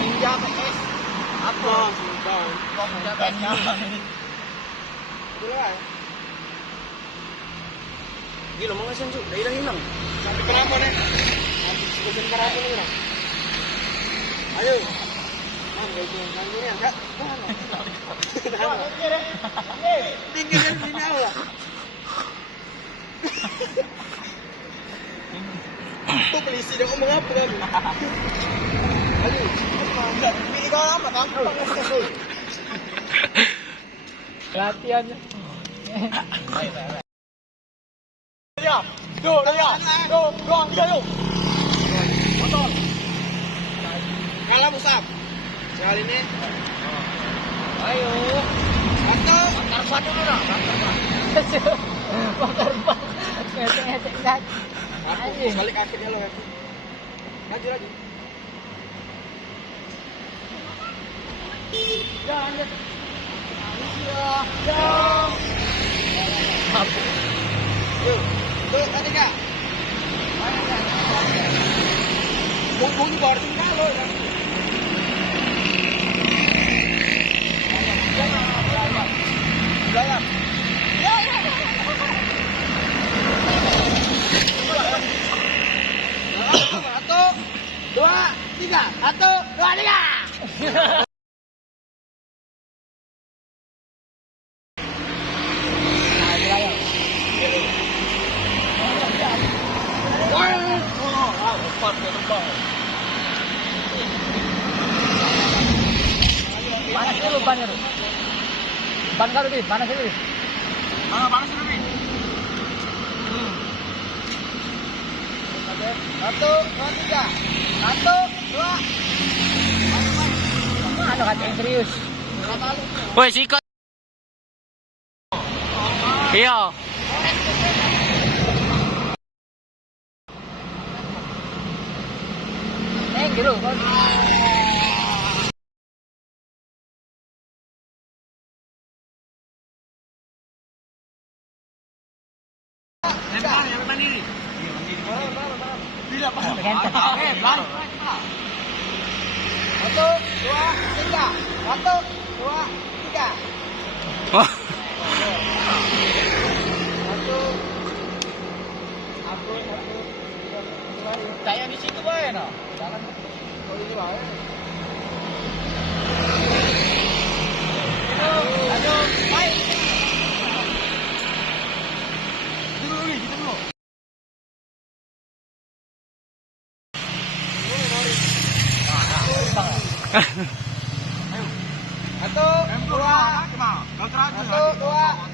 Ninja PS. Apa? Ninja PS-nya. Dulu gila mau ngasihin cu, udah hilang. Sampai kenapa nih? Sampai kenapa nih? Ayo. Gak itu yang kangen ya, enggak? Tinggalin sini awak. Kok polisi dia ngomong apa kamu? Ayo, enggak, ini kau lama gampang. Latihannya. Ya, tuh, dua, tiga, yuk. Motor. Kalah Musab. Sekali ini. Ayo. Satu. Bakar ban dulu dong. Bakar ban. Ngecek-ngecek sak. Ayo. Balik akhirnya lo. Maju lagi. Jangan. Jangan. Yuk. Tuh, ketiga. Bung baru tinggal lo. Belakang. Ya. Satu, dua, tiga. Satu, dua, tiga. Panas dulu bannya tuh. Ban kali Bin, panas dulu Bin. Panas dulu Bin. Satu, dua, tiga. Satu, dua. Ada kata yang serius. Woi sikot. Iya. Gitu. Yang mandiri. Tidak paham. Satu, dua, tiga. Satu, dua, tiga. Satu. Saya di situ bae no. Jangan kalau ini bae. Ayo, baik. Dulu nih, kita dulu. Satu, dua,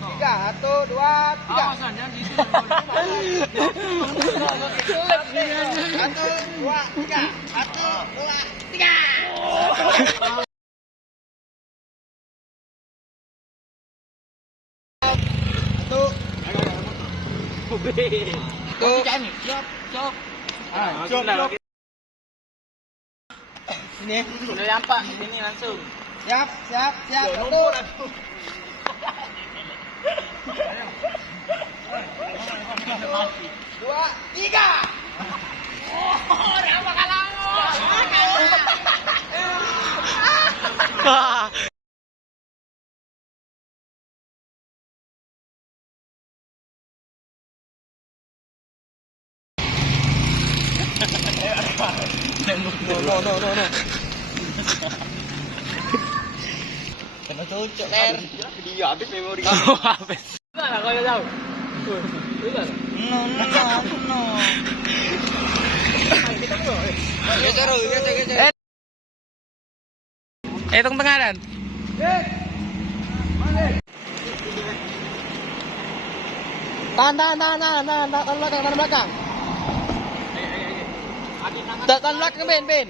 tiga. Satu, dua, tiga. Awasannya gitu. Satu, dua, tiga. Satu, dua, tiga. Satu. Tuh. Cok. Cok. Ini udah nampak ini langsung. Siap. Satu. Dua, tiga. Udah bakal No. Kena cocok ler. Dia habis memori. Habis. Mana kau tahu? No. Kita dulu. Geser. Hitung tengah dan. Tahan belakang. Tahan belakang Ben.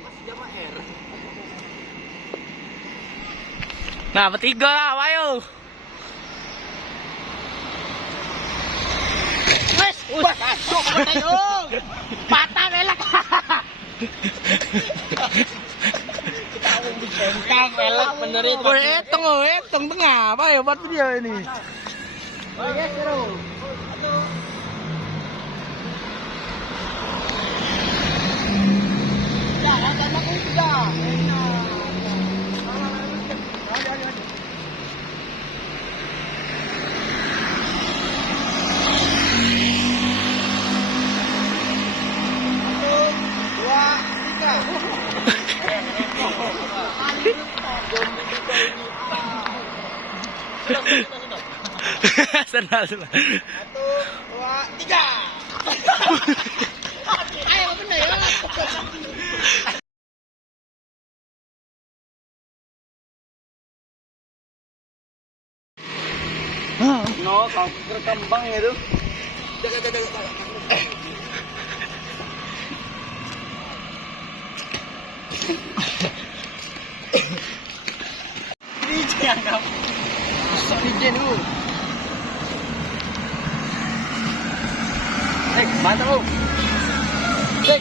Nah, bertiga lah, ayo. Wes, masuk patah elak. Centang pelek bener itu. Etong tengah. Apa ya buat video ini? Oke, seru. Ya, sama aku sudah. Sudah. 1, 2, 3. Ayo bener ya. No, kau berkembang itu. Jaga. Ini jangan. Sorry Jen lu. Mantap lu. Cek.